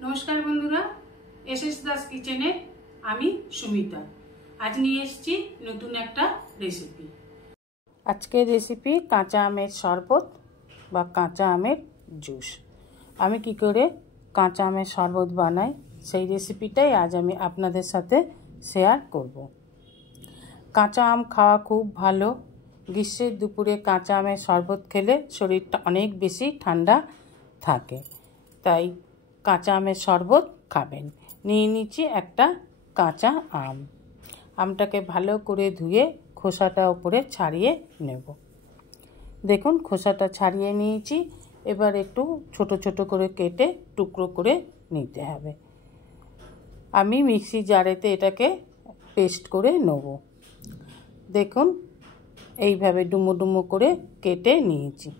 नमस्कार बंधुरा एसएस दास किचेने आमी सुमिता आज निये एसेछि नतून एकटा रेसिपि। आजकेर रेसिपि काँचा आमेर शरबत बा काँचा आमेर जूस। आमी कि करे काँचा आमेर शरबत बानाई सेई रेसिपिटाई आज आमी आपनादेर साथे शेयार करब। काँचा आम खावा खूब भालो। ग्रीष्मेर दुपुरे काँचा आमेर शरबत खेले शरीरटा अनेक बेशी ठांडा थाके, ताई काँचा आमेर शरबत खाबेन। निये निচ্ছি একটা কাঁচা আম। আমটাকে ভালো করে ধুয়ে খোসাটা উপরে ছাড়িয়ে নেব। দেখুন খোসাটা ছাড়িয়ে নিয়েছি। এবার একটু ছোট ছোট করে কেটে টুকরো করে নিতে হবে। আমি মিক্সি জারেতে এটাকে পেস্ট করে নেব। দেখুন এইভাবে ডুমো ডুমো করে কেটে নিয়েছি।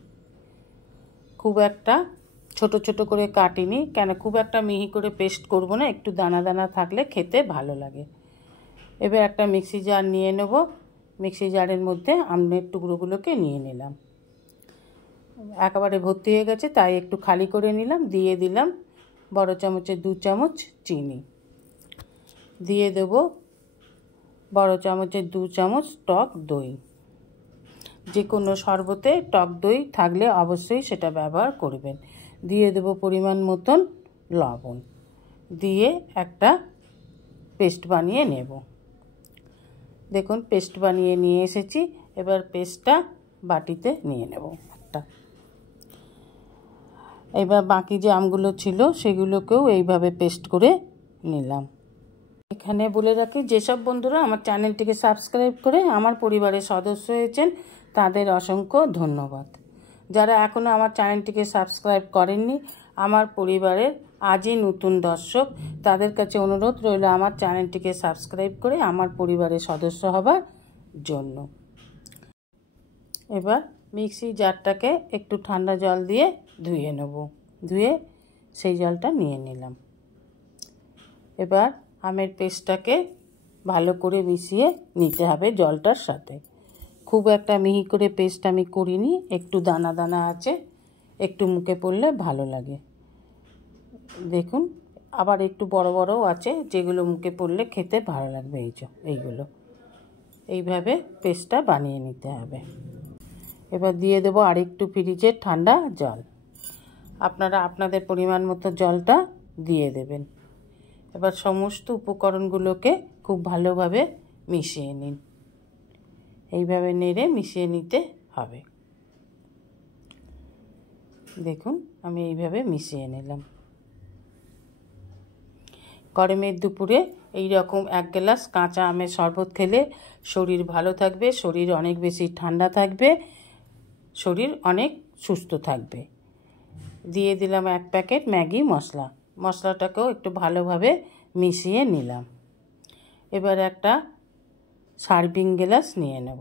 খুব একটা ছোট ছোট করে কাটিনি, কেন খুব একটা মিহি করে পেস্ট করব না, একটু দানা দানা থাকলে খেতে ভালো লাগে। এবার একটা মিক্সি জার নিয়ে নেব। মিক্সি জারের মধ্যে আমের টুকরোগুলোকে নিয়ে নিলাম। একেবারে ভর্তি হয়ে গেছে তাই একটু খালি করে নিলাম। দিয়ে দিলাম বড় চামচের 2 চামচ চিনি। দিয়ে দেব বড় চামচের 2 চামচ টক দই। যে কোনো শরবতে টক দই থাকলে অবশ্যই সেটা ব্যবহার করবেন। দিয়ে দেব পরিমাণ মতন লবণ। দিয়ে একটা পেস্ট বানিয়ে নেব। দেখুন পেস্ট বানিয়ে নিয়ে এসেছি। এবার পেস্টটা বাটিতে নিয়ে নেব একটা। এবার বাকি যে আমগুলো ছিল সেগুলোকেও এইভাবে পেস্ট করে নিলাম। এখানে বলে রাখি, যেসব বন্ধুরা আমার চ্যানেলটিকে সাবস্ক্রাইব করে আমার পরিবারের সদস্য হয়েছেন তাদের অসংখ্য ধন্যবাদ। যারা এখনও আমার চ্যানেলটিকে সাবস্ক্রাইব করেননি, আমার পরিবারের আজই নতুন দর্শক, তাদের কাছে অনুরোধ রইল আমার চ্যানেলটিকে সাবস্ক্রাইব করে আমার পরিবারের সদস্য হবার জন্য। এবার মিক্সি জারটাকে একটু ঠান্ডা জল দিয়ে ধুয়ে নেব। ধুয়ে সেই জলটা নিয়ে নিলাম। এবার আমের পেস্টটাকে ভালো করে মিশিয়ে নিতে হবে জলটার সাথে। খুব একটা মিহি করে পেস্ট আমি করিনি, একটু দানা দানা আছে, একটু মুখে পড়লে ভালো লাগে। দেখুন আবার একটু বড় বড়ও আছে যেগুলো মুখে পড়লে খেতে ভালো লাগবে। এইগুলো এইভাবে পেস্টটা বানিয়ে নিতে হবে। এবার দিয়ে দেবো আরেকটু ফ্রিজের ঠান্ডা জল। আপনারা আপনাদের পরিমাণ মতো জলটা দিয়ে দেবেন। এবার সমস্ত উপকরণগুলোকে খুব ভালোভাবে মিশিয়ে নিন। এইভাবে নেড়ে মিশিয়ে নিতে হবে। দেখুন আমি এইভাবে মিশিয়ে নিলাম। গরমের দুপুরে এই রকম 1 গ্লাস কাঁচা আমের শরবত খেলে শরীর ভালো থাকবে, শরীর অনেক বেশি ঠান্ডা থাকবে, শরীর অনেক সুস্থ থাকবে। দিয়ে দিলাম 1 প্যাকেট ম্যাগি মশলা। মশলাটাকেও একটু ভালোভাবে মিশিয়ে নিলাম। এবার একটা সার্ভিং গ্লাস নিয়ে নেব।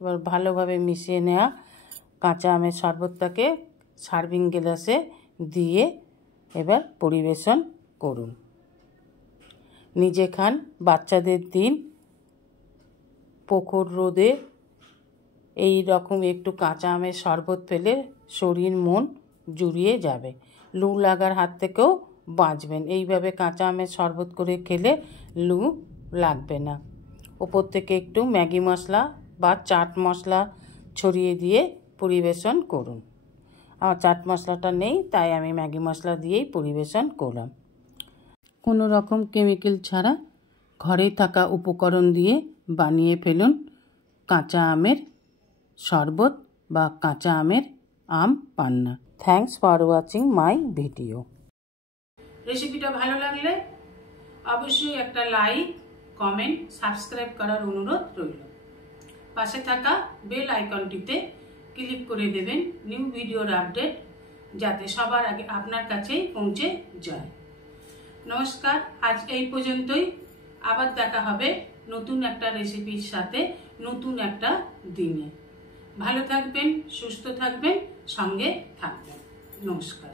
এবার ভালোভাবে মিশিয়ে নেওয়া কাঁচা আমের শরবতটাকে সার্ভিং গ্লাসে দিয়ে এবার পরিবেশন করুন। নিজে খান, বাচ্চাদের দিন। প্রখর রোদে এই রকম একটু কাঁচা আমের শরবত পেলে শরীর মন জুড়িয়ে যাবে। লু লাগার হাত থেকেও বাঁচবেন। এইভাবে কাঁচা আমের শরবত করে খেলে লু লাগবে না। ওপর থেকে একটু ম্যাগি মশলা বা চাট মশলা ছড়িয়ে দিয়ে পরিবেশন করুন। আমার চাট মশলাটা নেই তাই আমি ম্যাগি মশলা দিয়েই পরিবেশন করলাম। কোনো রকম কেমিক্যাল ছাড়া ঘরে থাকা উপকরণ দিয়ে বানিয়ে ফেলুন কাঁচা আমের শরবত বা কাঁচা আমের আম পান্না। Thanks for watching my video. রেসিপিটা ভালো লাগলে অবশ্যই একটা লাইক, কমেন্ট, সাবস্ক্রাইব করার অনুরোধ রইল। পাশে থাকা বেল আইকনটিতে ক্লিক করে দেবেন নিউ ভিডিওর আপডেট যাতে সবার আগে আপনার কাছেই পৌঁছে যায়। নমস্কার, আজ এই পর্যন্তই। আবার দেখা হবে নতুন একটা রেসিপির সাথে নতুন একটা দিনে। ভালো থাকবেন, সুস্থ থাকবেন, সঙ্গে থাকবেন। নমস্কার।